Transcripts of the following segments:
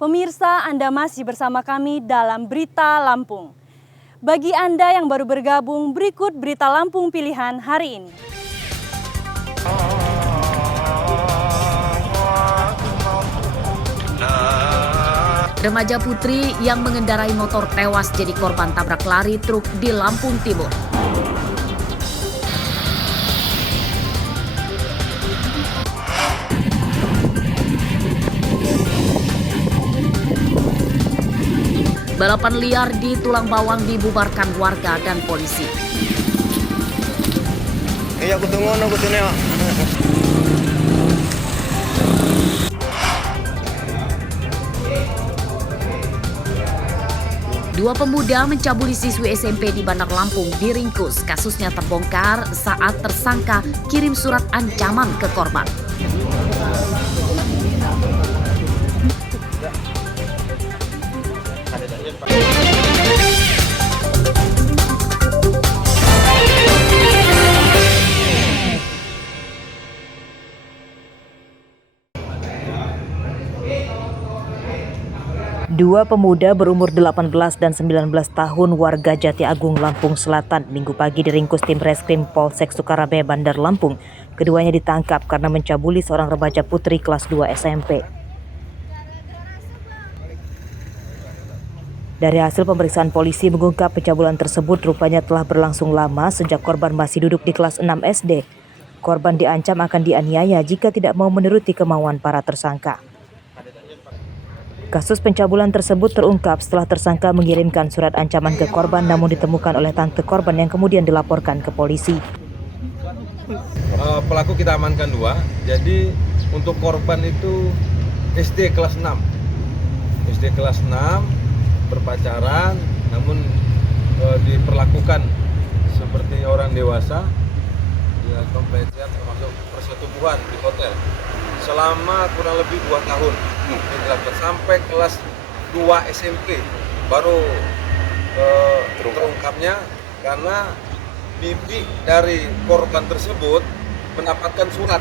Pemirsa, Anda masih bersama kami dalam Berita Lampung. Bagi Anda yang baru bergabung, berikut Berita Lampung pilihan hari ini. Remaja putri yang mengendarai motor tewas jadi korban tabrak lari truk di Lampung Timur. Balapan liar di Tulang Bawang dibubarkan warga dan polisi. Iya, aku tunggu, aku tunggu. Dua pemuda mencabuli siswi SMP di Bandar Lampung diringkus. Kasusnya terbongkar saat tersangka kirim surat ancaman ke korban. Dua pemuda berumur 18 dan 19 tahun warga Jati Agung, Lampung Selatan, Minggu pagi diringkus tim Reskrim Polsek Sukarame, Bandar Lampung. Keduanya ditangkap karena mencabuli seorang remaja putri kelas 2 SMP. Dari hasil pemeriksaan polisi mengungkap pencabulan tersebut rupanya telah berlangsung lama sejak korban masih duduk di kelas 6 SD. Korban diancam akan dianiaya jika tidak mau menuruti kemauan para tersangka. Kasus pencabulan tersebut terungkap setelah tersangka mengirimkan surat ancaman ke korban namun ditemukan oleh tante korban yang kemudian dilaporkan ke polisi. Pelaku kita amankan dua, jadi untuk korban itu SD kelas 6. SD kelas 6 berpacaran namun diperlakukan seperti orang dewasa, dilakukan pelecehan termasuk persetubuhan di hotel selama kurang lebih 2 tahun. Dilakukan sampai kelas 2 SMP baru terungkapnya karena bibi dari korban tersebut mendapatkan surat.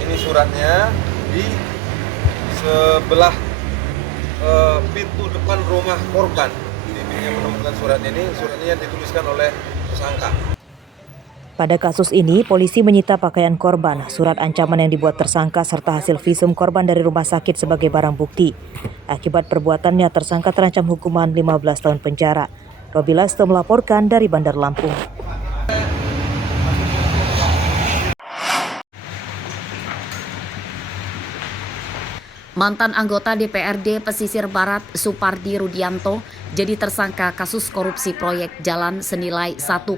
Ini suratnya di sebelah pintu depan rumah korban. Bibinya menemukan surat ini yang dituliskan oleh tersangka. Pada kasus ini, polisi menyita pakaian korban, surat ancaman yang dibuat tersangka, serta hasil visum korban dari rumah sakit sebagai barang bukti. Akibat perbuatannya, tersangka terancam hukuman 15 tahun penjara. Robi Lasto melaporkan dari Bandar Lampung. Mantan anggota DPRD Pesisir Barat Supardi Rudianto jadi tersangka kasus korupsi proyek jalan senilai 1,8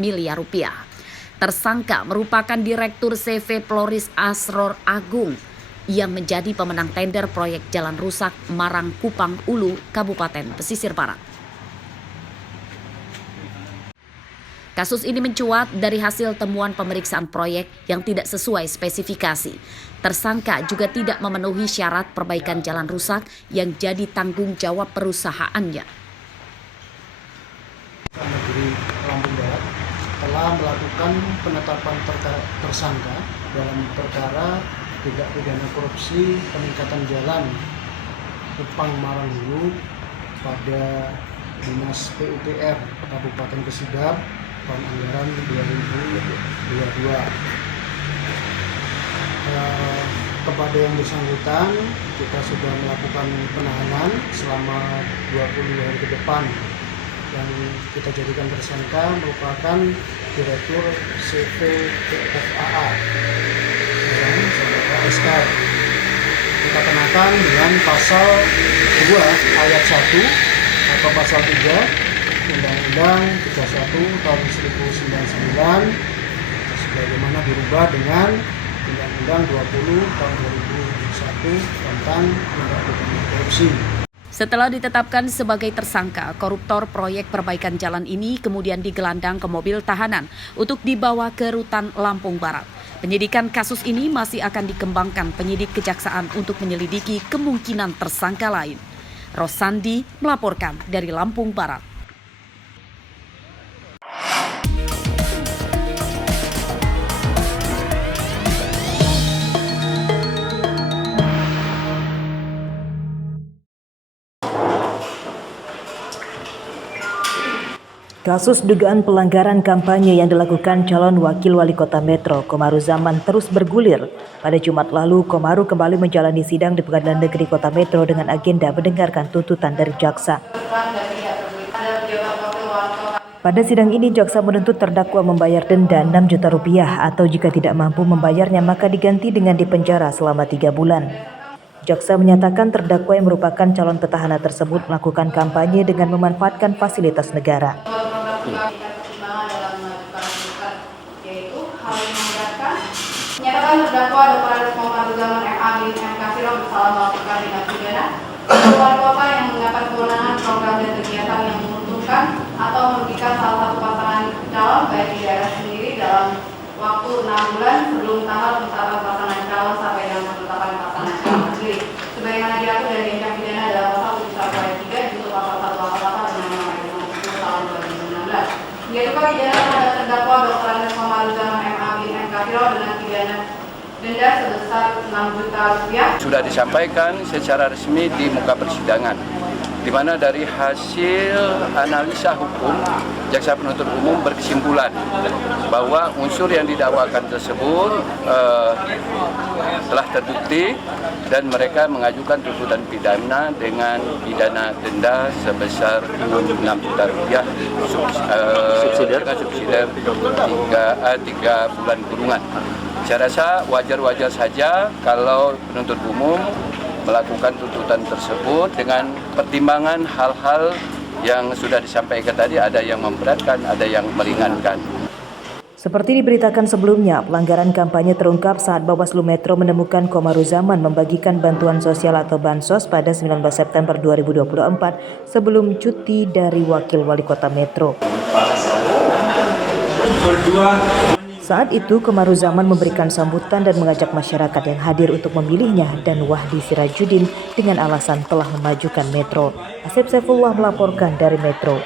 miliar rupiah. Tersangka merupakan Direktur CV Floris Asror Agung yang menjadi pemenang tender proyek jalan rusak Marang Kupang Ulu, Kabupaten Pesisir Barat. Kasus ini mencuat dari hasil temuan pemeriksaan proyek yang tidak sesuai spesifikasi. Tersangka juga tidak memenuhi syarat perbaikan jalan rusak yang jadi tanggung jawab perusahaannya. Negeri Lampung Barat telah melakukan penetapan tersangka dalam perkara tindak pidana korupsi peningkatan jalan Kupang Marang Hulu pada Dinas PUPR Kabupaten Kesidar tahun anggaran 2022. Kepada yang bersangkutan kita sudah melakukan penahanan selama 20 hari ke depan. Yang kita jadikan tersangka merupakan Direktur CV PFAA dan saudara SK. Kita kenakan dengan pasal 2 ayat 1 atau pasal 3 Undang-Undang 31 tahun 1999 sebagaimana dirubah dengan Undang-Undang 20 tahun 2001 tentang tindak pidana korupsi. Setelah ditetapkan sebagai tersangka, koruptor proyek perbaikan jalan ini kemudian digelandang ke mobil tahanan untuk dibawa ke Rutan Lampung Barat. Penyidikan kasus ini masih akan dikembangkan penyidik kejaksaan untuk menyelidiki kemungkinan tersangka lain. Rosandi melaporkan dari Lampung Barat. Kasus dugaan pelanggaran kampanye yang dilakukan calon wakil wali kota Metro Komaruzaman terus bergulir. Pada Jumat lalu, Komaru kembali menjalani sidang di Pengadilan Negeri Kota Metro dengan agenda mendengarkan tuntutan dari jaksa. Pada sidang ini, jaksa menuntut terdakwa membayar denda 6 juta rupiah atau jika tidak mampu membayarnya maka diganti dengan dipenjara selama 3 bulan. Jaksa menyatakan terdakwa yang merupakan calon petahana tersebut melakukan kampanye dengan memanfaatkan fasilitas negara. Menyatakan terdakwa Dr. Andes Komaruzaman MA bin MK Siro bersalah melakukan tindak pidana wali kota yang menggunakan kewenangan program dan kegiatan yang menguntungkan atau merugikan salah satu pasangan calon baik di daerah sendiri dalam waktu 6 bulan sebelum tanggal penetapan pasangan calon sampai dengan penetapan pasangan calon sendiri. Sebagaimana diatur dan diancam pidana dalam pasal 71 ayat 3 junto pasal 188 Undang-Undang Nomor 10 tahun 2019. Dijatuhkan pidana terhadap terdakwa Dr. Andes Komaruzaman MA bin MK Siro dengan pidana denda sebesar 6 juta rupiah. Sudah disampaikan secara resmi di muka persidangan, di mana dari hasil analisa hukum, jaksa penuntut umum berkesimpulan bahwa unsur yang didakwakan tersebut telah terbukti dan mereka mengajukan tuntutan pidana dengan pidana denda sebesar 6 juta rupiah subsidiar 3 bulan kurungan. Saya rasa wajar-wajar saja kalau penuntut umum melakukan tuntutan tersebut dengan pertimbangan hal-hal yang sudah disampaikan tadi, ada yang memberatkan, ada yang meringankan. Seperti diberitakan sebelumnya, pelanggaran kampanye terungkap saat Bawaslu Metro menemukan Komaruzaman membagikan bantuan sosial atau bansos pada 19 September 2024 sebelum cuti dari wakil wali kota Metro. Saat itu, Komaruzaman memberikan sambutan dan mengajak masyarakat yang hadir untuk memilihnya dan Wahdi Sirajudin dengan alasan telah memajukan Metro. Asep Saifullah melaporkan dari Metro.